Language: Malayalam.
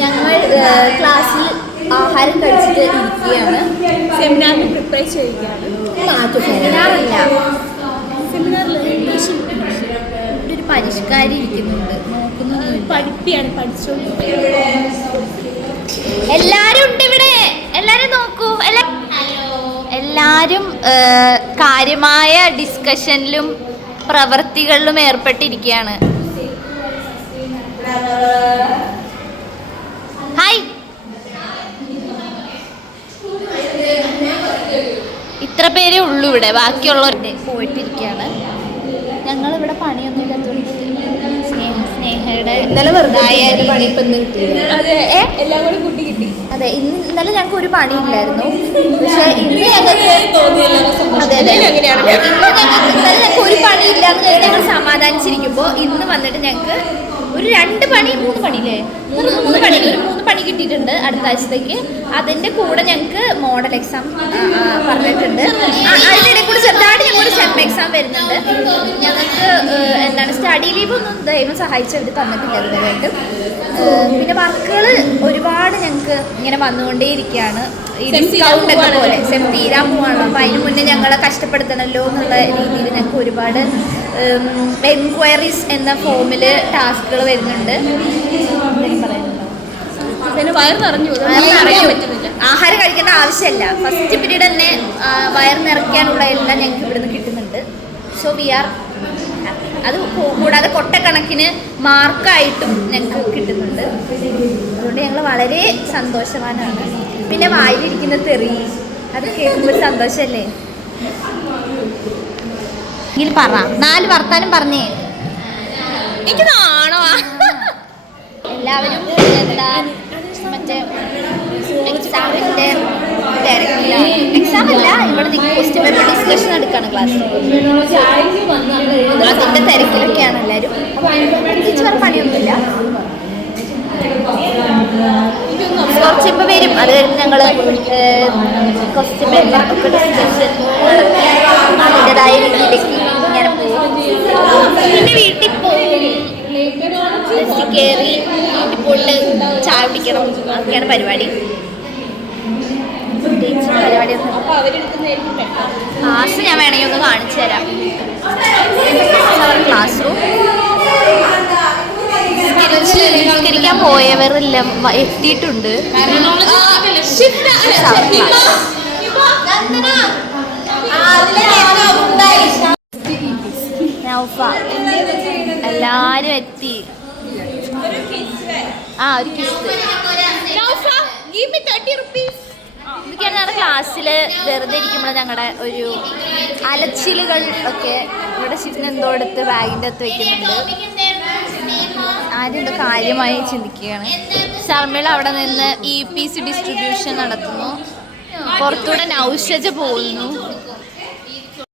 ഞങ്ങൾ ക്ലാസ്സിൽ ആഹാരം കഴിച്ചിട്ട് ഇരിക്കുകയാണ്. സെമിനാറിന് പ്രിപ്പയർ ചെയ്യുകയാണ്. സെമിനാറല്ല, സെമിനാറിൽ ഒരു പരിഷ്കാരി ഇരിക്കുന്നുണ്ട്, നോക്കുന്നു. പഠിപ്പിയാണ്, പഠിച്ചോണ്ടിരിക്കുന്നത്. എല്ലാരും ഉണ്ട് ഇവിടെ, എല്ലാരും നോക്കൂ. എല്ലാരും കാര്യമായ ഡിസ്കഷനിലും പ്രവർത്തികളിലും ഏർപ്പെട്ടിരിക്കുകയാണ്. ഹായ്, ഇത്ര പേരേ ഉള്ളൂ ഇവിടെ, ബാക്കിയുള്ളവരുടെ പോയിട്ടിരിക്കുകയാണ്. ഞങ്ങളിവിടെ പണിയൊന്നും ഇല്ലാത്തതുകൊണ്ട് സ്നേഹയുടെ എല്ലാം കൂടി കൂട്ടി കിട്ടി. അതെ, ഇന്നലെ ഞങ്ങൾക്ക് ഒരു പണിയില്ലായിരുന്നു. പക്ഷെ ഇന്ന് ഞങ്ങൾക്ക് ഇന്നലെ ഞങ്ങൾക്ക് ഒരു പണിയില്ലാന്ന് ഞങ്ങൾ സമാധാനിച്ചിരിക്കുമ്പോൾ ഇന്ന് വന്നിട്ട് ഞങ്ങൾക്ക് ഒരു 2 പണി 3 പണിയില്ലേ 3 പണി കിട്ടിയിട്ടുണ്ട് അടുത്ത ആഴ്ചത്തേക്ക്. അതിൻ്റെ കൂടെ ഞങ്ങൾക്ക് മോഡൽ എക്സാം പറഞ്ഞിട്ടുണ്ട്. അതിനിടെ കൂടെ ചെറുതായിട്ട് ഞങ്ങൾക്ക് സെം എക്സാം വരുന്നുണ്ട്. ഞങ്ങൾക്ക് എന്താണ് സ്റ്റഡി ലീവ് ഒന്നും ദൈവം സഹായിച്ചവർ തന്നിട്ടില്ല ഇതുവരെയായിട്ടും. പിന്നെ വർക്കുകൾ ഒരുപാട് ഞങ്ങൾക്ക് ഇങ്ങനെ വന്നുകൊണ്ടേയിരിക്കുകയാണ്. ഈ ഡിസ്കൗണ്ട് ഒക്കെ പോലെ സെം തീരാൻ പോവാണല്ലോ. അപ്പോൾ അതിന് മുന്നേ ഞങ്ങളെ കഷ്ടപ്പെടുത്തണമല്ലോ എന്നുള്ള രീതിയിൽ ഞങ്ങൾക്ക് ഒരുപാട് എൻക്വയറീസ് എന്ന ഫോമിൽ ടാസ്കുകൾ വരുന്നുണ്ട്. ആഹാരം കഴിക്കേണ്ട ആവശ്യമില്ല. ഫസ്റ്റ് പീരീഡ് തന്നെ വയർ നിറയ്ക്കാനുള്ള എല്ലാം ഞങ്ങൾക്ക് ഇവിടുന്ന് കിട്ടുന്നുണ്ട്. സോ വി ആർ, അത് കൂടാതെ കൊട്ടക്കണക്കിന് മാർക്കായിട്ടും ഞങ്ങൾക്ക് കിട്ടുന്നുണ്ട്. അതുകൊണ്ട് ഞങ്ങൾ വളരെ സന്തോഷവാനാണ്. പിന്നെ വായിലിരിക്കുന്ന തെറി അത് കേൾക്കുമ്പോൾ ഒരു സന്തോഷമല്ലേ. എങ്കിൽ പറ, 4 വർത്താനം പറഞ്ഞേ. എനിക്ക് നാണോ. എല്ലാവരും എന്താ മറ്റേ എക്സാമിൻ്റെ തിരക്കിലാണ്. എക്സാം അല്ല, ഇവിടെ നിങ്ങൾ ക്വസ്റ്റ്യൻ പേപ്പർ ഡിസ്കഷൻ എടുക്കുകയാണ് ക്ലാസ്സിൽ. അതിൻ്റെ തിരക്കിലൊക്കെയാണ് എല്ലാവരും. പ്രത്യേകിച്ച് വേറെ പണിയൊന്നുമില്ല. കുറച്ചിപ്പോൾ വരും. അത് കഴിഞ്ഞ് ഞങ്ങൾ ക്വസ്റ്റ്യൻ പേപ്പർ ഒക്കെ ഡിസ്കഷൻ അതിൻ്റെതായ രീതിയിലേക്ക് ഇങ്ങനെ പോകും. പിന്നെ വീട്ടിൽ പോകും, ബസ്സിൽ കയറി വീട്ടിൽ പോയിട്ട് ചായ കുടിക്കണം. അതൊക്കെയാണ് പരിപാടി. പ്രത്യേകിച്ച് പരിപാടിയൊന്നും. ക്ലാസ് ഞാൻ വേണമെങ്കിൽ ഒന്ന് കാണിച്ചു തരാം. ക്ലാസ് റൂം നിസ്കരിക്കാൻ പോയവരെല്ലാം എത്തിയിട്ടുണ്ട്. എല്ലാരും എത്തി. ഒരു കിസ്. ഇതൊക്കെയാണ് ഞങ്ങളുടെ ക്ലാസ്സിൽ വെറുതെ ഇരിക്കുമ്പോൾ ഞങ്ങളുടെ ഒരു അലച്ചിലുകൾ ഒക്കെ. ഇവിടെ ഷിഫ്റ്റിന് എന്തോ എടുത്ത് ബാഗിൻ്റെ അകത്ത് വെക്കുന്നുണ്ട്. ആരും എന്തോ കാര്യമായി ചിന്തിക്കുകയാണ്. ശർമ്മിള അവിടെ നിന്ന് EPC ഡിസ്ട്രിബ്യൂഷൻ നടത്തുന്നു. പുറത്തൂടെ നൗഷജ പോകുന്നു.